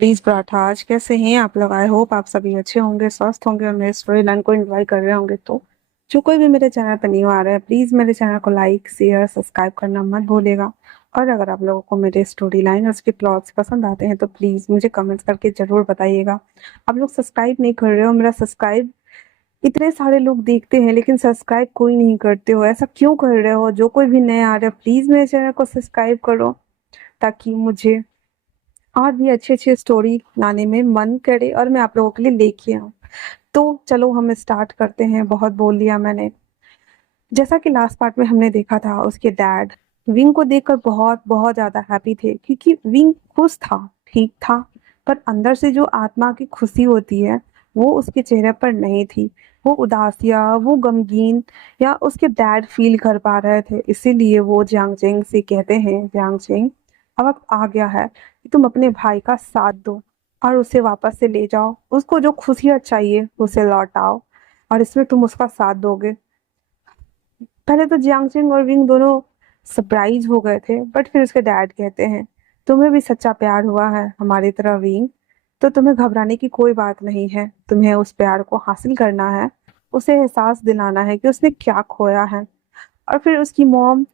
Please paratha. आज कैसे हैं आप लोग? आई होप आप सभी अच्छे होंगे, स्वस्थ होंगे और मेरे स्टोरी लाइन को एंजॉय कर रहे होंगे। तो जो कोई भी मेरे चैनल पर न्यू आ रहा है, प्लीज मेरे चैनल को लाइक शेयर सब्सक्राइब करना मत भूलेगा। और अगर आप लोगों को मेरे स्टोरी लाइन और उसके प्लॉट्स पसंद आते हैं तो प्लीज मुझे कमेंट्स करके जरूर बताइएगा। आप लोग सब्सक्राइब नहीं कर रहे हो, मेरा सब्सक्राइब इतने सारे लोग देखते हैं लेकिन सब्सक्राइब कोई नहीं करते हो, ऐसा क्यों कर रहे हो? जो कोई भी नया आ रहा है प्लीज मेरे चैनल को सब्सक्राइब करो, ताकि मुझे और भी अच्छी अच्छी स्टोरी लाने में मन करे और मैं आप लोगों के लिए लेके आऊँ। तो चलो हम स्टार्ट करते हैं, बहुत बोल लिया मैंने। जैसा कि लास्ट पार्ट में हमने देखा था, उसके डैड विंग को देखकर बहुत बहुत ज्यादा हैप्पी थे, क्योंकि विंग खुश था, ठीक था। पर अंदर से जो आत्मा की खुशी होती है वो उसके चेहरे पर नहीं थी। वो उदास या वो गमगीन या उसके डैड फील कर पा रहे थे। इसीलिए वो जियांग चेंग से कहते हैं, जियांग चेंग अब वक्त आ गया है कि तुम अपने भाई का साथ दो और उसे वापस से ले जाओ। उसको जो खुशियां चाहिए उसे लौटाओ, और इसमें तुम उसका साथ दोगे। पहले तो जियांगचेंग और विंग दोनों सरप्राइज हो गए थे, बट फिर उसके डैड कहते हैं, तुम्हें भी सच्चा प्यार हुआ है हमारी तरह विंग, तो तुम्हें घबराने की कोई बात नहीं है। तुम्हें उस प्यार को हासिल करना है, उसे एहसास दिलाना है कि उसने क्या खोया है। और फिर उसकी मॉम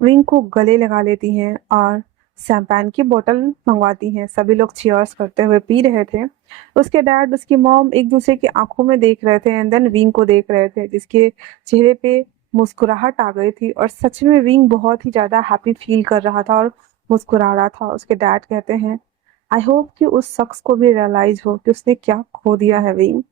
विंग को गले लगा लेती हैं और शैम्पेन की बोतल मंगवाती हैं। सभी लोग चीयर्स करते हुए पी रहे थे। उसके डैड उसकी मॉम एक दूसरे की आंखों में देख रहे थे एंड देन विंग को देख रहे थे, जिसके चेहरे पे मुस्कुराहट आ गई थी। और सच में विंग बहुत ही ज्यादा हैप्पी फील कर रहा था और मुस्कुरा रहा था। उसके डैड कहते हैं, आई होप कि उस शख्स को भी रियलाइज हो कि उसने क्या खो दिया है विंग।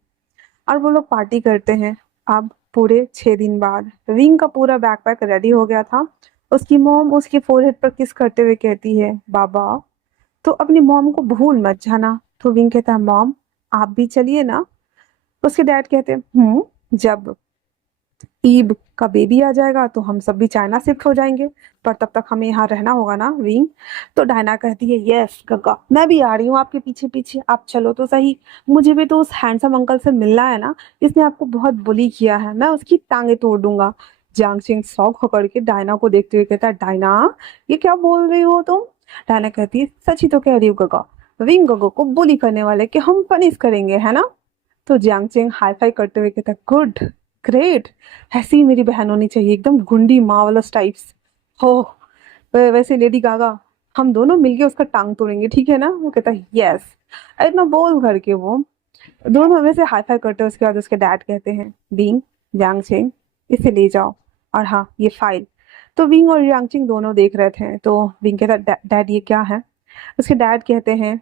और वो लोग पार्टी करते हैं। अब पूरे 6 दिन बाद विंग का पूरा बैकपैक रेडी हो गया था। उसकी मॉम उसके फोरहेड पर किस करते हुए कहती है, बाबा तो अपनी मॉम को भूल मत जाना। तो विंग कहता है, मॉम आप भी चलिए ना। उसके डैड कहते हैं, जब ईब का बेबी आ जाएगा तो हम सब भी चाइना शिफ्ट हो जाएंगे, पर तब तक हमें यहाँ रहना होगा ना विंग। तो डायना कहती है, यस गगा मैं भी आ रही हूँ आपके पीछे पीछे, आप चलो तो सही। मुझे भी तो उस हैंडसम अंकल से मिलना है ना, इसने आपको बहुत बुली किया है, मैं उसकी टांगे तोड़ दूंगा। जियांग चिंग शौक होकर के डायना को देखते हुए कहता है, डायना ये क्या बोल रही हो तुम? डायना कहती है, सच ही तो कह रही हूँ गगा, विंग गगो को बुली करने वाले के हम पनिश करेंगे, है ना? तो जियांग चिंग हाई फाई करते हुए कहता है, गुड, ग्रेट, ऐसी ही मेरी बहन होनी चाहिए, एकदम गुंडी मार्वलस टाइप्स हो। वैसे लेडी गागा, हम दोनों मिलके उसका टांग तोड़ेंगे, ठीक है ना? वो कहता है, यस। इतना बोल करके वो दोनों में से हाई फाई करते हैं। उसके बाद उसके डैड कहते हैं, विंग, यांगचिंग इसे ले जाओ, और हाँ ये फाइल। तो विंग और यांगचिंग दोनों देख रहे थे। तो विंग कहता, डैड ये क्या है? उसके डैड कहते हैं,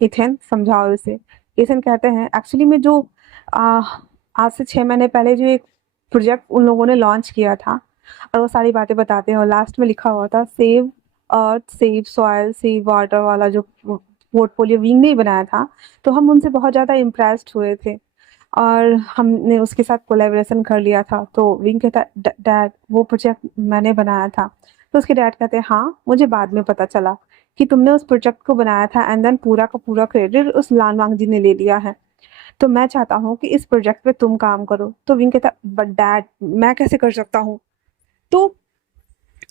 इथेन समझाओ इसे। इथेन कहते हैं, एक्चुअली में जो आ, आज से 6 महीने पहले जो एक प्रोजेक्ट उन लोगों ने लॉन्च किया था, और वो सारी बातें बताते हैं, और लास्ट में लिखा हुआ था, save earth save soil save water वाला जो पोर्टफोलियो विंग ने बनाया था। तो हम उनसे बहुत ज़्यादा इम्प्रेस्ड हुए थे और हमने उसके साथ कोलैबोरेशन कर लिया था। तो विंग कहता, डैड वो प्रोजेक्ट मैंने बनाया था। तो उसके डैड कहते हैं, हाँ मुझे बाद में पता चला कि तुमने उस प्रोजेक्ट को बनाया था, एंड देन पूरा का पूरा क्रेडिट उस लान वांग जी ने ले लिया है। तो मैं चाहता हूँ कि इस प्रोजेक्ट पे तुम काम करो। तो विंग कहता, बट डैड मैं कैसे कर सकता हूँ? तो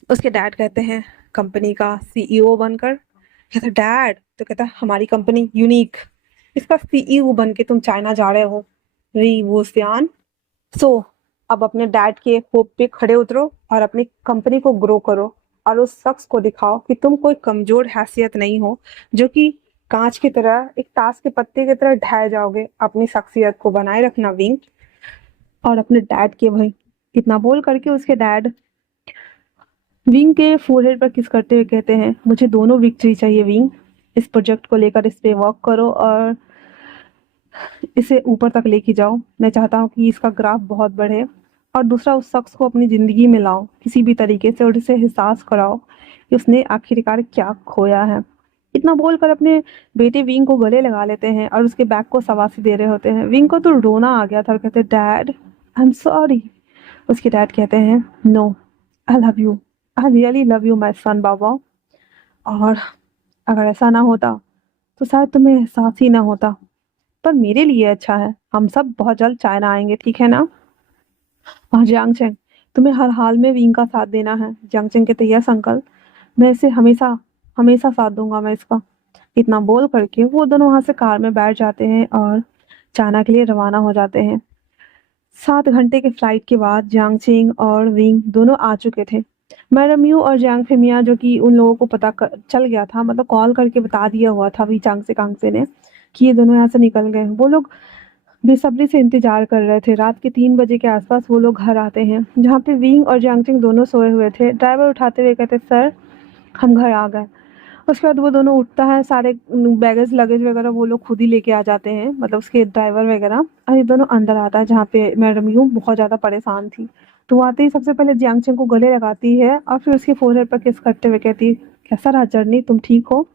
उसके डैड कहते हैं, कंपनी का सीईओ बनकर। कहता, डैड? तो कहता, हमारी कंपनी यूनिक, इसका सीईओ बन के तुम चाइना जा रहे हो, री वो सियान। सो अब अपने डैड के होप पे खड़े उतरो और अपनी कंपनी को ग्रो करो, और उस शख्स को दिखाओ कि तुम कोई कमजोर हैसियत नहीं हो, जो कि कांच की तरह, एक ताश के पत्ते की तरह ढह जाओगे। अपनी शख्सियत को बनाए रखना विंग। और अपने डैड के भाई, इतना बोल करके उसके डैड विंग के फोरहेड पर किस करते हुए कहते हैं, मुझे दोनों विक्ट्री चाहिए विंग। इस प्रोजेक्ट को लेकर इस पे वर्क करो और इसे ऊपर तक लेके जाओ। मैं चाहता हूँ कि इसका ग्राफ बहुत बढ़े, और दूसरा उस शख्स को अपनी ज़िंदगी में लाओ किसी भी तरीके से, और इसे एहसास कराओ कि उसने आखिरकार क्या खोया है। इतना बोलकर अपने बेटे विंग को गले लगा लेते हैं और उसके बैग को शाबाशी दे रहे होते हैं। विंग को तो रोना आ गया था और कहते, डैड आई एम सॉरी। उसके डैड कहते हैं, no I love you, I really love you my son बाबा। और अगर ऐसा ना होता तो शायद तुम्हें एहसास ही ना होता, पर मेरे लिए अच्छा है, हम सब बहुत जल्द चाइना आएंगे, ठीक है ना? और जियांगचेंग, तुम्हें हर हाल में विंग का साथ देना है। जियांगचेंग कहते, यस अंकल, मैं इसे हमेशा हमेशा साथ दूंगा मैं इसका। इतना बोल करके वो दोनों वहां से कार में बैठ जाते हैं और चाइना के लिए रवाना हो जाते हैं। 7 घंटे के फ्लाइट के बाद जियांग चिंग और विंग दोनों आ चुके थे। मैडम यू और जियांग फेमिया, जो कि उन लोगों को चल गया था, मतलब कॉल करके बता दिया हुआ था वी चांग से कांग से ने कि ये दोनों यहाँ से निकल गए। वो लोग बेसब्री से इंतजार कर रहे थे। रात के 3 बजे के आसपास वो लोग घर आते हैं, जहाँ पे विंग और जियांग चिंग दोनों सोए हुए थे। ड्राइवर उठाते हुए कहते, सर हम घर आ गए। उसके बाद वो दोनों उठता है, सारे बैगेज लगेज वगैरह वो लोग खुद ही लेके आ जाते हैं, मतलब उसके ड्राइवर वगैरह। और ये दोनों अंदर आता है, जहाँ पे मैडम यूं बहुत ज़्यादा परेशान थी। तो वो आते ही सबसे पहले जियांग चेंग को गले लगाती है और फिर उसके फोरहेड पर किस करते हुए कहती है, कैसा रहा जर्नी, तुम ठीक हो?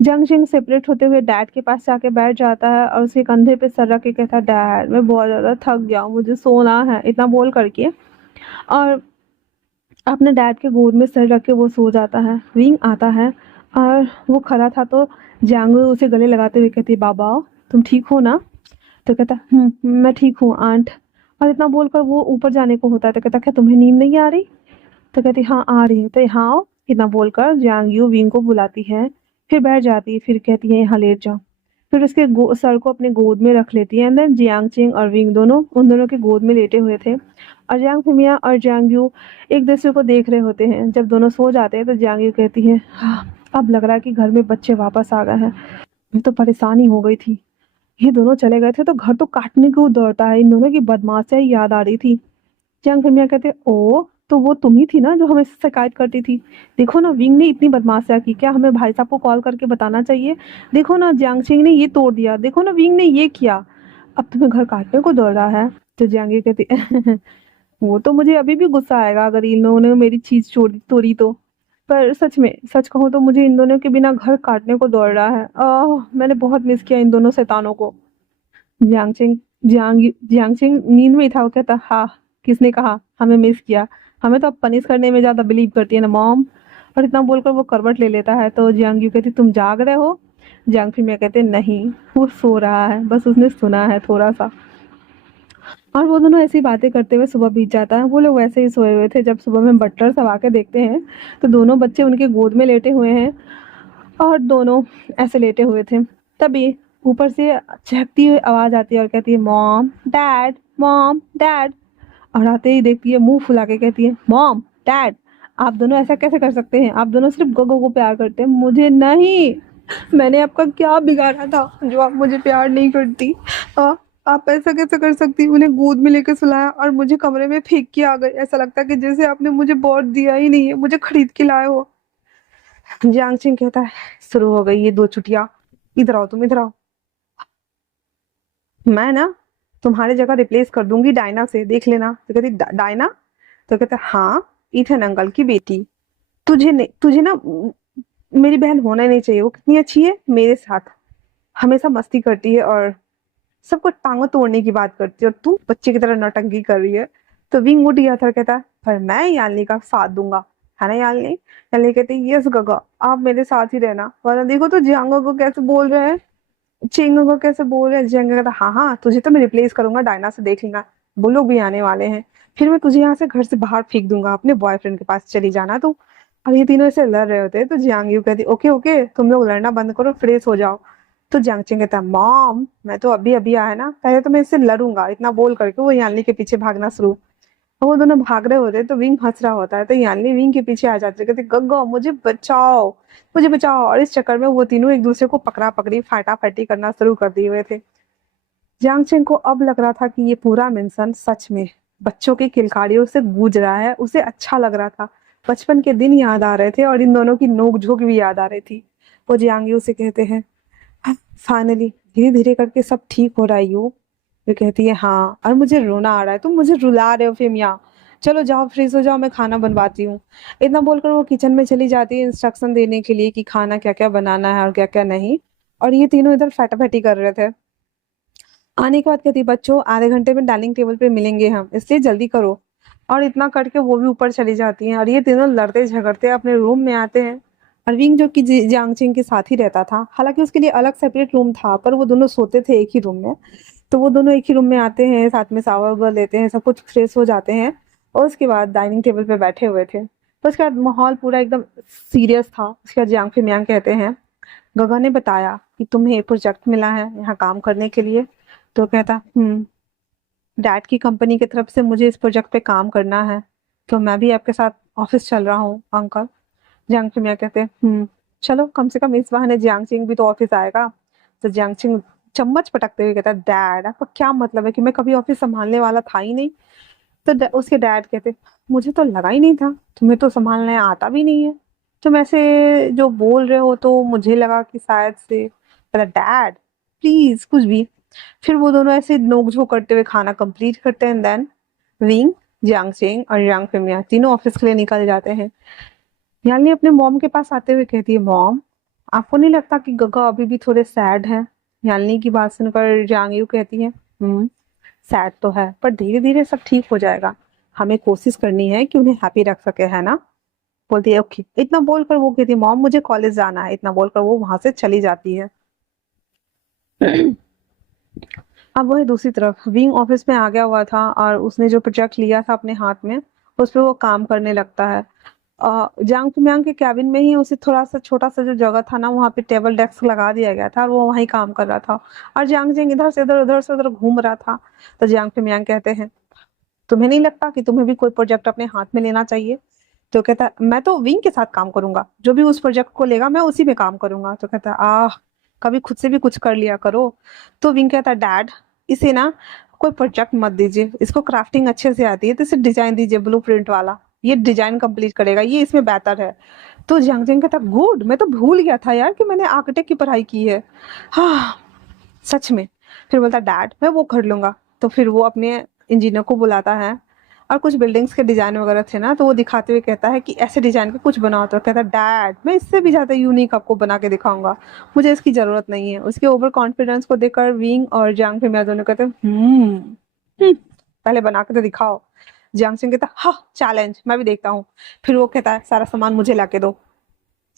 जियांग चेंग सेपरेट होते हुए डैड के पास जाके बैठ जाता है और उसके कंधे पे सर रख के कहता है, डैड मैं बहुत ज़्यादा थक गया हूँ, मुझे सोना है, इतना बोल करके। और अपने डैड के गोद में सर रख के वो सो जाता है। विंग आता है और वो खड़ा था, तो जांगू उसे गले लगाते हुए कहती है, बाबा तुम ठीक हो ना? तो कहता, मैं ठीक हूँ आंट। और इतना बोलकर वो ऊपर जाने को होता है, तो कहता, क्या तुम्हें नींद नहीं आ रही? तो कहती, हाँ आ रही है। तो हाँ आओ। इतना बोलकर जियांग यू विंग को बुलाती है, फिर बैठ जाती है, फिर कहती है यहाँ लेट जाओ। फिर उसके सर को अपने गोद में रख लेती है। एंड देन जियांग चिंग और विंग दोनों उन दोनों के गोद में लेटे हुए थे, और जियांग फिमिया और जियांग यू एक दूसरे को देख रहे होते हैं। जब दोनों सो जाते हैं तो जियांग यू कहती है, हाँ अब लग रहा है कि घर में बच्चे वापस आ गए हैं, मैं तो परेशानी हो गई थी, ये दोनों चले गए थे तो घर तो काटने को दौड़ता है, इन दोनों की बदमाशियां ही याद आ रही थी। जियांग फिमिया कहते, ओ तो वो तुम ही थी ना जो हमें शिकायत करती थी? देखो ना विंग ने इतनी बदमाशियां की, क्या हमें भाई साहब को कॉल करके बताना चाहिए? देखो ना जियांग चिंग ने ये तोड़ दिया, देखो ना विंग ने ये किया, अब तुम्हें घर काटने को दौड़ रहा है? तो जियांग ये कहती, वो तो मुझे अभी भी गुस्सा आएगा अगर इन लोगों ने मेरी चीज तोड़ी तो। पर सच में सच कहूँ तो मुझे इन दोनों के बिना घर काटने को दौड़ रहा है। मैंने बहुत मिस किया इन दोनों शैतानों को। जियांगचिंग जियांगचिंग नींद में ही था, वो कहता, हाँ किसने कहा हमें मिस किया, हमें तो अब पनिश करने में ज्यादा बिलीव करती है ना मॉम। और इतना बोलकर वो करवट ले लेता है। तो जियांग यू कहती, तुम जाग रहे हो? जियांग फिर मैं कहते, नहीं वो सो रहा है, बस उसने सुना है थोड़ा सा। और वो दोनों ऐसी बातें करते हुए सुबह बीत जाता है। वो लोग वैसे ही सोए हुए थे, जब सुबह में बटलर सब आके देखते हैं तो दोनों बच्चे उनके गोद में लेटे हुए हैं, और दोनों ऐसे लेटे हुए थे। तभी ऊपर से चहकती हुई आवाज आती है और कहती है, मॉम डैड, मॉम डैड। और आते ही देखती है, मुंह फुला के कहती है, मॉम डैड आप दोनों ऐसा कैसे कर सकते हैं? आप दोनों सिर्फ गोगो को प्यार करते हैं, मुझे नहीं। मैंने आपका क्या बिगाड़ा था जो आप मुझे प्यार नहीं करती? आ, आप ऐसा कैसे कर सकती? उन्हें गोद में लेकर सुलाया और मुझे कमरे में फेंक के आ गई, ऐसा लगता है कि जैसे आपने मुझे बहुत दिया ही नहीं है, मुझे खरीद के लाए हो। जियांग चिंग कहता है, शुरू हो गई ये दो चुटिया, इधर आओ, तुम इधर आओ। मैं ना तुम्हारी जगह रिप्लेस कर दूंगी डायना से, देख लेना। तो कहती, डायना? तो कहता, हाँ इथन अंकल की बेटी। तुझे ना मेरी बहन होना ही नहीं चाहिए। वो कितनी अच्छी है मेरे साथ, हमेशा मस्ती करती है और सबको टांगों तोड़ने की बात करती है, और तू बच्चे की तरह नौटंकी कर रही है। तो विंग उठ गया था, कहता, पर मैं यालनी का साथ दूंगा, है ना यालनी? यालनी कहती, यस गगा आप मेरे साथ ही रहना, वरना देखो तो जियांगो को कैसे बोल रहे हैं, चिंग को कैसे बोल रहे हैं। जियांगो कहता, हाँ हाँ तुझे तो मैं रिप्लेस करूंगा डायना से, देख लेना, वो लोग भी आने वाले हैं, फिर मैं तुझे यहाँ से घर से बाहर फेंक दूंगा, अपने बॉयफ्रेंड के पास चली जाना तू। और ये तीनों ऐसे लड़ रहे होते हैं, तो जियांग यू कहती, ओके ओके तुम लोग लड़ना बंद करो, फ्रेश हो जाओ। तो जियांग चिंग कहता, मॉम मैं तो अभी अभी आया ना, पहले तो मैं इससे लड़ूंगा, इतना बोल करके वो यान्नी के पीछे भागना शुरू। और वो दोनों भाग रहे होते हैं, तो विंग हंस रहा होता है, तो यान्नी विंग के पीछे आ जाती है, कहती, गग्गो मुझे बचाओ, मुझे बचाओ। और इस चक्कर में वो तीनों एक दूसरे को पकड़ा पकड़ी फाटाफाटी करना शुरू कर दिए हुए थे। जियांग चिंग को अब लग रहा था कि ये पूरा मिशन सच में बच्चों की किलकारियों से गूंज रहा है, उसे अच्छा लग रहा था। बचपन के दिन याद आ रहे थे और इन दोनों की नोकझोंक भी याद आ रही थी। वो जियांग यू से कहते हैं, फाइनली धीरे धीरे करके सब ठीक हो रहा है यू। वो कहती है, हाँ और मुझे रोना आ रहा है, तुम मुझे रुला रहे हो फेमिया, चलो जाओ फ्रेश हो जाओ, मैं खाना बनवाती हूँ। इतना बोलकर वो किचन में चली जाती है इंस्ट्रक्शन देने के लिए कि खाना क्या क्या बनाना है और क्या क्या नहीं। और ये तीनों इधर फटाफटी कर रहे थे। आने के बाद कहती, बच्चों आधे घंटे में डाइनिंग टेबल पे मिलेंगे हम, इसलिए जल्दी करो। और इतना करके वो भी ऊपर चली जाती हैं, और ये तीनों लड़ते झगड़ते अपने रूम में आते हैं। अरविंग जो कि जियांगचिंग के साथ ही रहता था, हालांकि उसके लिए अलग सेपरेट रूम था, पर वो दोनों सोते थे एक ही रूम में। तो वो दोनों एक ही रूम में आते हैं, साथ में शावर वावर लेते हैं, सब कुछ फ्रेश हो जाते हैं, और उसके बाद डाइनिंग टेबल पे बैठे हुए थे। तो उसके बाद माहौल पूरा एकदम सीरियस था। उसके बाद जियांग फिमियांग कहते हैं, गगा ने बताया कि तुम्हें प्रोजेक्ट मिला है यहाँ काम करने के लिए। तो कहता डैड की कंपनी की तरफ से मुझे इस प्रोजेक्ट पे काम करना है, तो मैं भी आपके साथ ऑफिस चल रहा हूँ अंकल। जियांग मियाँ कहते चलो कम से कम इस बहाने जियांग चिंग भी तो ऑफिस आएगा। तो जियांग चिंग चम्मच पटकते हुए कहता डैड आपका क्या मतलब है कि मैं कभी ऑफिस संभालने वाला था ही नहीं। तो उसके डैड कहते मुझे तो लगा ही नहीं था, तुम्हें तो संभालने आता भी नहीं है, तुम ऐसे जो बोल रहे हो तो मुझे लगा कि शायद से। डैड प्लीज कुछ भी। फिर वो दोनों ऐसे नोक-झोंक करते हुए खाना कंप्लीट करते हैं। देन विंग, जियांग चेंग और यांग फेमिया तीनों ऑफिस के लिए निकल जाते हैं। यानी अपने मॉम के पास आते हुए कहती है मॉम आपको नहीं लगता कि गगा अभी भी थोड़े सैड है। यानी की बात सुनकर जियांग यू कहती है सैड तो है पर धीरे धीरे सब ठीक हो जाएगा, हमें कोशिश करनी है कि उन्हें हैप्पी रख सके, है ना। बोलती है ओके। इतना बोलकर वो कहती है मॉम मुझे कॉलेज जाना है, इतना बोलकर वो वहां से चली जाती है। अब वह दूसरी तरफ विंग ऑफिस में आ गया हुआ था और उसने जो प्रोजेक्ट लिया था अपने हाथ में उस पर वो काम करने लगता है। जांग फुमियांग के कैबिन में ही उसे थोड़ा सा छोटा सा जो जगह था ना वहाँ पे टेबल डेस्क लगा दिया गया था और वो वहीं काम कर रहा था। और जियांग जिंग इधर से उधर उधर से उधर घूम रहा था। तो जियांग फुमियांग कहते हैं तुम्हें नहीं लगता कि तुम्हें भी कोई प्रोजेक्ट अपने हाथ में लेना चाहिए। तो कहता मैं तो विंग के साथ काम करूंगा, जो भी उस प्रोजेक्ट को लेगा मैं उसी में काम करूंगा। तो कहता कभी खुद से भी कुछ कर लिया करो। तो विंग कहता डैड इसे ना कोई प्रोजेक्ट मत दीजिए, इसको क्राफ्टिंग अच्छे से आती है तो इसे डिजाइन दीजिए ब्लूप्रिंट वाला, ये डिजाइन कंप्लीट करेगा, ये इसमें बेहतर है। तो जियांग जिंग कहता गुड, मैं तो भूल गया था यार कि मैंने आर्किटेक्ट की पढ़ाई की है। हाँ सच में। फिर बोलता डैड मैं वो कर लूंगा। तो फिर वो अपने इंजीनियर को बुलाता है और कुछ बिल्डिंग्स के डिजाइन वगैरह थे ना तो वो दिखाते हुए कहता है कि ऐसे डिजाइन का कुछ बनाओ। तो कहता डैड मैं इससे भी ज्यादा यूनिक आपको बना के दिखाऊंगा, मुझे इसकी जरूरत नहीं है। उसके ओवर कॉन्फिडेंस को देखकर विंग और जियांग फिमिया दोनों कहते हैं पहले बना के तो दिखाओ। जियांग सिंह कहता हाँ चैलेंज, मैं भी देखता हूँ। फिर वो कहता है सारा सामान मुझे लाके दो।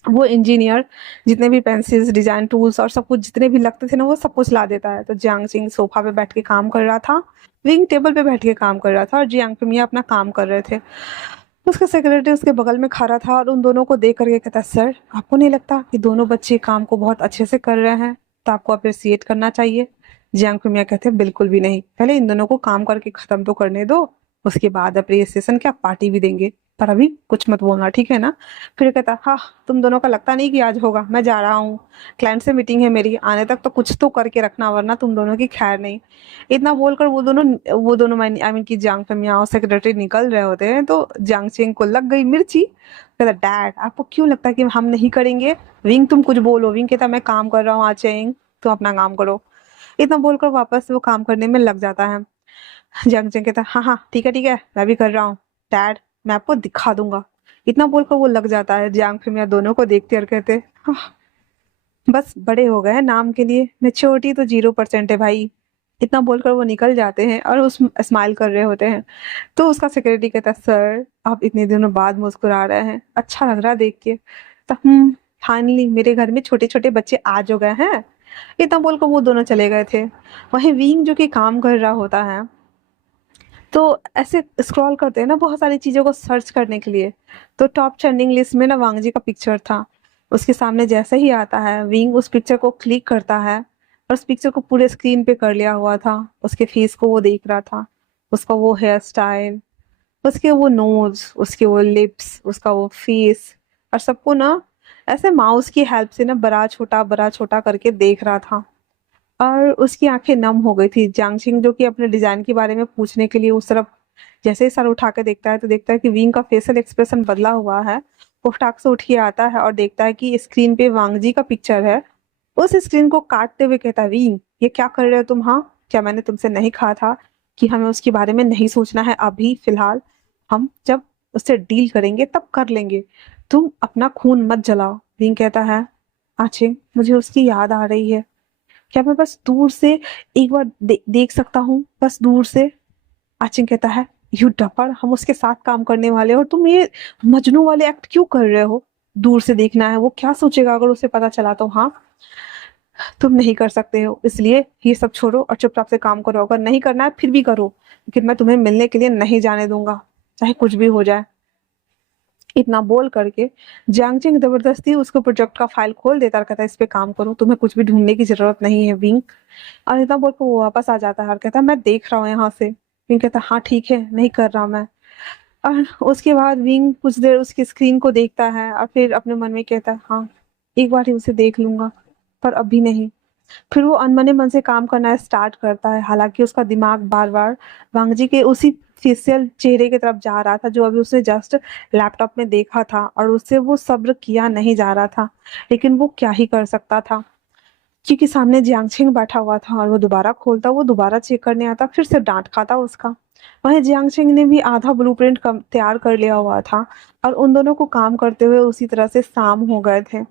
वो इंजीनियर जितने भी पेंसिल्स डिजाइन टूल्स और सब कुछ जितने भी लगते थे ना वो सब कुछ ला देता है। तो जियांग सिंह सोफा पे बैठ के काम कर रहा था, विंग टेबल पे बैठ के काम कर रहा था और जियांग मियाँ अपना काम कर रहे थे। उसका सेक्रेटरी उसके बगल में खड़ा था और उन दोनों को देख करके कहता सर आपको नहीं लगता कि दोनों बच्चे काम को बहुत अच्छे से कर रहे हैं, तो आपको अप्रिसिएट करना चाहिए। जियांग मियाँ कहते हैं बिल्कुल भी नहीं, पहले इन दोनों को काम करके खत्म तो करने दो, उसके बाद अप्रिसिएशन क्या पार्टी भी देंगे, पर अभी कुछ मत बोलना ठीक है ना। फिर कहता हाँ तुम दोनों का लगता नहीं कि आज होगा, मैं जा रहा हूँ, क्लाइंट से मीटिंग है मेरी, आने तक तो कुछ तो करके रखना वरना तुम दोनों की खैर नहीं। इतना बोलकर वो दोनों आई मीन की जियांग फेमिया और सेक्रेटरी निकल रहे होते हैं तो जियांग चेंग को लग गई मिर्ची। कहता डैड आपको क्यों लगता है कि हम नहीं करेंगे। विंग तुम कुछ बोलो। विंग कहता मैं काम कर रहा हूँ आज चेंग, तुम अपना काम करो। इतना बोलकर वापस वो काम करने में लग जाता है। जियांग चेंग कहता हाँ हाँ ठीक है मैं भी कर रहा हूँ डैड, मैं आपको दिखा दूंगा। इतना बोलकर वो लग जाता है। जियांग फेमिया दोनों को देखते और कहते बस बड़े हो गए हैं नाम के लिए, मेच्योरिटी तो 0% है भाई। इतना बोलकर वो निकल जाते हैं और उस स्माइल कर रहे होते हैं। तो उसका सिक्योरिटी कहता है सर आप इतने दिनों बाद मुस्कुरा रहे हैं, अच्छा लग रहा है देख के। तो फाइनली मेरे घर में छोटे छोटे बच्चे आ जो गए हैं। इतना बोलकर वो दोनों चले गए थे। वहीं विंग जो कि काम कर रहा होता है तो ऐसे स्क्रॉल करते हैं ना बहुत सारी चीजों को सर्च करने के लिए। तो टॉप ट्रेंडिंग लिस्ट में ना वांगजी का पिक्चर था। उसके सामने जैसे ही आता है विंग उस पिक्चर को क्लिक करता है और उस पिक्चर को पूरे स्क्रीन पे कर लिया हुआ था। उसके फेस को वो देख रहा था, उसका वो हेयर स्टाइल, उसके वो नोज, उसके वो लिप्स, उसका वो फेस, और सबको ना ऐसे माउस की हेल्प से ना बड़ा छोटा करके देख रहा था। और उसकी आंखें नम हो गई थी। जियांगशिंग जो कि अपने डिजाइन के बारे में पूछने के लिए उस तरफ जैसे ही सर उठा के देखता है तो देखता है कि विंग का फेशियल एक्सप्रेशन बदला हुआ है। वो फटाक से उठ के आता है और देखता है कि स्क्रीन पे वांगजी का पिक्चर है। उस स्क्रीन को काटते हुए कहता है विंग ये क्या कर रहे हो तुम, हाँ क्या मैंने तुमसे नहीं कहा था कि हमें उसके बारे में नहीं सोचना है अभी फिलहाल, हम जब उससे डील करेंगे तब कर लेंगे, तुम अपना खून मत जलाओ। विंग कहता है आचे मुझे उसकी याद आ रही है, क्या मैं बस दूर से एक बार देख सकता हूँ, बस दूर से। आचिन कहता है यू डफर, हम उसके साथ काम करने वाले और तुम ये मजनू वाले एक्ट क्यों कर रहे हो। दूर से देखना है, वो क्या सोचेगा अगर उसे पता चला तो। हाँ तुम नहीं कर सकते हो, इसलिए ये सब छोड़ो और चुपचाप से काम करो, अगर नहीं करना है फिर भी करो, लेकिन मैं तुम्हें मिलने के लिए नहीं जाने दूंगा चाहे कुछ भी हो जाए। इतना बोल करके जियांगचिंग जबरदस्ती उसको प्रोजेक्ट का फाइल खोल देता और कहता है इस पे काम करो, तुम्हें कुछ भी ढूंढने की जरूरत नहीं है विंग। और इतना बोल के वो वापस आ जाता है और कहता है मैं देख रहा हूँ यहाँ से। विंग कहता है हाँ ठीक है, नहीं कर रहा मैं। और उसके बाद विंग कुछ देर उसकी स्क्रीन को देखता है और फिर अपने मन में कहता है हाँ एक बार ही उसे देख लूंगा, पर अभी नहीं। फिर वो अनमने मन से काम करना स्टार्ट करता है, हालांकि उसका दिमाग बार बार वांगजी के उसी फेशियल चेहरे की तरफ जा रहा था जो अभी उसने जस्ट लैपटॉप में देखा था, और उससे वो सब्र किया नहीं जा रहा था। लेकिन वो क्या ही कर सकता था, क्योंकि सामने जियांगछिंग बैठा हुआ था और वो दोबारा खोलता, वो दोबारा चेक करने आता, फिर से डांट खाता उसका। वहीं जियांगछिंग ने भी आधा ब्लूप्रिंट तैयार कर लिया हुआ था, और उन दोनों को काम करते हुए उसी तरह से शाम हो गए थे।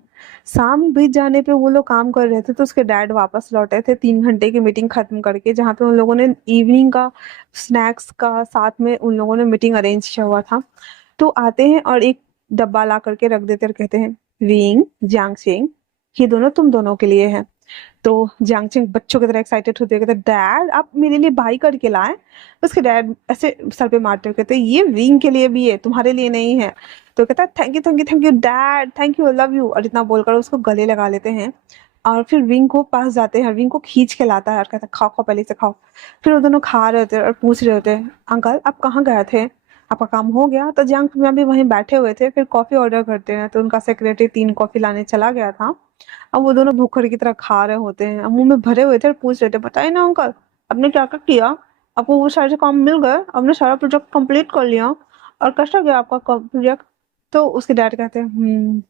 शाम बीत जाने पे वो लोग काम कर रहे थे तो उसके डैड वापस लौटे थे 3 घंटे की मीटिंग खत्म करके, जहाँ पे उन लोगों ने इवनिंग का स्नैक्स का साथ में उन लोगों ने मीटिंग अरेंज किया हुआ था। तो आते हैं और एक डब्बा ला करके रख देते और कहते हैं विंग जियांगछिंग, ये दोनों तुम दोनों के लिए है। तो जियांगचिंग बच्चों की तरह एक्साइटेड होते हुए कहते डैड आप मेरे लिए बाई करके लाए। उसके डैड ऐसे सर पे मारते हुए कहते ये विंग के लिए भी है, तुम्हारे लिए नहीं है। तो कहता है thank you thank you thank you dad, thank you, love you, और इतना बोलकर उसको गले लगा लेते हैं। और फिर विंग को पास जाते हैं, विंग को खींच के लाता है और कहता है खाओ खाओ पहले से खाओ। फिर वो दोनों खा रहे होते हैं और पूछ रहे होते हैं अंकल आप कहाँ गए थे, आपका काम हो गया। तो जियांग मैम भी वहीं बैठे हुए थे, फिर कॉफी ऑर्डर करते हैं तो उनका सेक्रेटरी 3 कॉफी लाने चला गया था। अब वो दोनों भूखड़ की तरह खा रहे होते हैं, अब मुंह में भरे हुए थे और पूछ रहे थे बताइए ना अंकल आपने क्या क्या किया, आपको वो सारे काम मिल गए, आपने सारा प्रोजेक्ट कंप्लीट कर लिया, और कैसा गया आपका प्रोजेक्ट। तो उसके डैड कहते हैं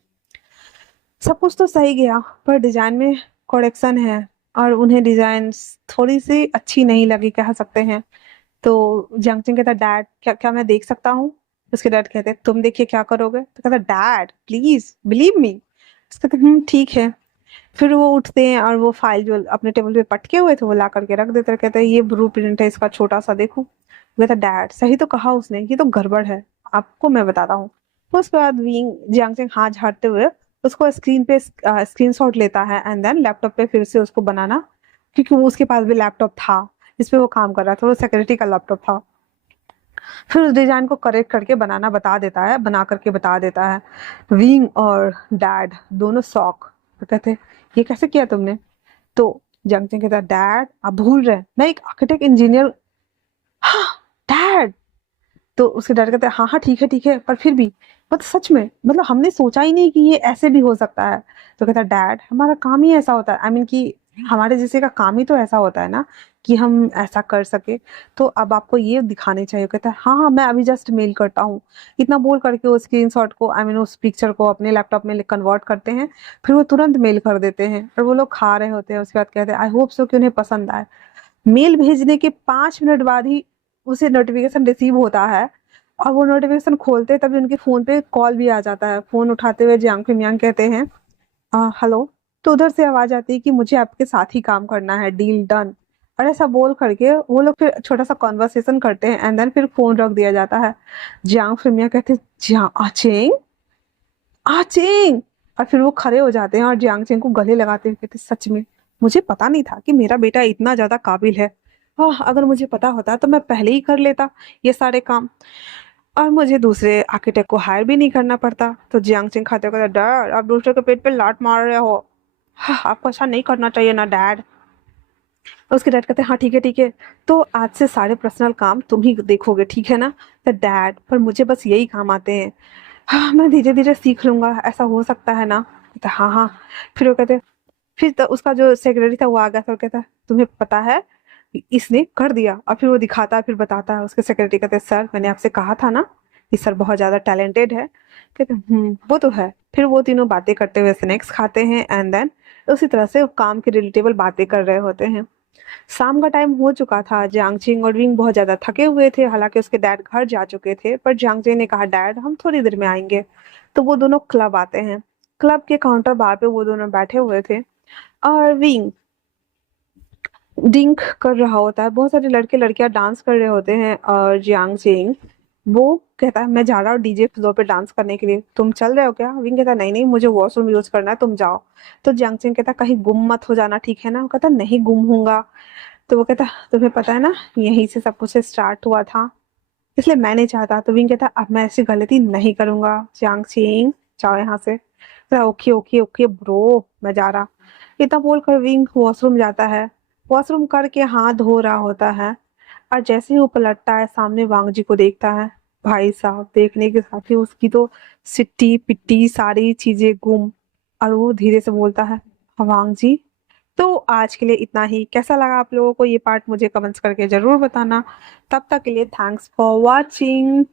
सब कुछ तो सही गया, पर डिजाइन में करेक्शन है, और उन्हें डिजाइन थोड़ी सी अच्छी नहीं लगी कह सकते हैं। तो जंगचिंग कहता डैड क्या क्या मैं देख सकता हूँ। उसके डैड कहते तुम देखिए क्या करोगे। तो कहता डैड प्लीज बिलीव मी। उसका कहते ठीक है। फिर वो उठते हैं और वो फाइल जो अपने टेबल पे पटके हुए थे वो ला करके रख देते हैं, कहते हैं ये ब्लू प्रिंट है इसका छोटा सा देखो। वो कहता डैड सही तो कहा उसने, ये तो गड़बड़ है, आपको मैं बताता हूँ। तो उसके बाद विंग जियांगचेंग हाथ झाड़ते हुए उसको स्क्रीन पे स्क्रीनशॉट लेता है एंड देन लैपटॉप पे फिर से उसको बनाना, क्योंकि वो उसके पास भी लैपटॉप था जिसपे वो काम कर रहा था, वो सिक्योरिटी का लैपटॉप था। फिर उस डिजाइन को करेक्ट करके बनाना बता देता है, बना करके बता देता है। विंग और डैड दोनों शॉक, तो कहते ये कैसे किया तुमने। तो जंगचंग कहता डैड आप भूल रहे हैं मैं एक आर्किटेक्ट इंजीनियर। हाँ डैड। तो उसके डैड कहते हैं हाँ हाँ ठीक है पर फिर भी मतलब सच में मतलब हमने सोचा ही नहीं कि ये ऐसे भी हो सकता है। तो कहता है डैड हमारा काम ही ऐसा होता है, आई मीन कि हमारे जैसे का काम ही तो ऐसा होता है ना कि हम ऐसा कर सके। तो अब आपको ये दिखाने चाहिए। कहता है हाँ हाँ मैं अभी जस्ट मेल करता हूँ। इतना बोल करके वो स्क्रीनशॉट को आई मीन उस पिक्चर को अपने लैपटॉप में कन्वर्ट करते हैं, फिर वो तुरंत मेल कर देते हैं और वो लोग खा रहे होते हैं। उसके बाद कहते हैं आई होप सो कि उन्हें पसंद आए। मेल भेजने के 5 मिनट बाद ही उसे नोटिफिकेशन रिसीव होता है, और वो नोटिफिकेशन खोलते तभी उनके फोन पे कॉल भी आ जाता है। फोन उठाते हुए जियांग फिमियांग कहते हैं हेलो। तो उधर से आवाज आती है कि मुझे आपके साथ ही काम करना है, डील डन। और ऐसा बोल करके वो लोग फिर छोटा सा कॉन्वर्सेशन करते हैं एंड देन फिर फोन रख दिया जाता है। जियांग फिमिया कहते हैं जियांग आचेंग आचेंग, और फिर वो खड़े हो जाते हैं और जियांग चेंग को गले लगाते हुए कहते सच में मुझे पता नहीं था कि मेरा बेटा इतना ज्यादा काबिल है। अगर मुझे पता होता तो मैं पहले ही कर लेता ये सारे काम, और मुझे दूसरे आर्किटेक्ट को हायर भी नहीं करना पड़ता। तो जियांग चेंग खाते कहता डैड आप दूसरे के पेट पे लात मार रहे हो, आपको ऐसा नहीं करना चाहिए ना डैड। उसके डैड कहते हैं हाँ ठीक है, तो आज से सारे पर्सनल काम तुम ही देखोगे ठीक है ना। तो डैड पर मुझे बस यही काम आते हैं, हाँ मैं धीरे धीरे सीख लूंगा, ऐसा हो सकता है ना। कहता हाँ हाँ। फिर वो कहते फिर तो उसका जो सेक्रेटरी था वो आ गया था और कहता तुम्हें पता है इसने कर दिया, और फिर वो दिखाता है फिर बताता है। उसके सेक्रेटरी कहते सर मैंने आपसे कहा था ना कि सर बहुत ज्यादा टैलेंटेड है। कहते वो तो है। फिर वो तीनों बातें करते हुए स्नैक्स खाते हैं एंड देन उसी तरह से काम के रिलेटेबल बातें कर रहे होते हैं। शाम का टाइम हो चुका था, जियांगचिंग और विंग बहुत ज्यादा थके हुए थे, हालांकि उसके डैड घर जा चुके थे, पर जियांगचिंग ने कहा डैड हम थोड़ी देर में आएंगे। तो वो दोनों क्लब आते हैं। क्लब के काउंटर बार पे वो दोनों बैठे हुए थे, और विंग ड्रिंक कर रहा होता है, बहुत सारे लड़के लड़कियां डांस कर रहे होते हैं, और जियांगचिंग वो कहता है मैं जा रहा हूँ डीजे फ्लोर पे डांस करने के लिए, तुम चल रहे हो क्या। विंग कहता नहीं नहीं मुझे वॉशरूम यूज करना है तुम जाओ। तो जियांगचिंग कहता कहीं गुम मत हो जाना ठीक है ना। वो कहता नहीं गुम होऊंगा। तो वो कहता तुम्हें पता है ना यहीं से सब कुछ स्टार्ट हुआ था। इसलिए मैं नहीं चाहता। तो विंग कहता अब मैं ऐसी गलती नहीं करूंगा, चांग चिंग जाओ यहाँ से। कहता ओके ओके ओके ब्रो, मैं जा रहा। इतना बोलकर विंग वॉशरूम जाता है। वॉशरूम करके हाथ धो रहा होता है, और जैसे ही वो पलटता है सामने वांग जी को देखता है। भाई साहब देखने के साथ ही उसकी तो सिट्टी पिट्टी सारी चीजें गुम। और वो धीरे से बोलता है वांग जी। तो आज के लिए इतना ही। कैसा लगा आप लोगों को ये पार्ट मुझे कमेंट्स करके जरूर बताना। तब तक के लिए थैंक्स फॉर वॉचिंग।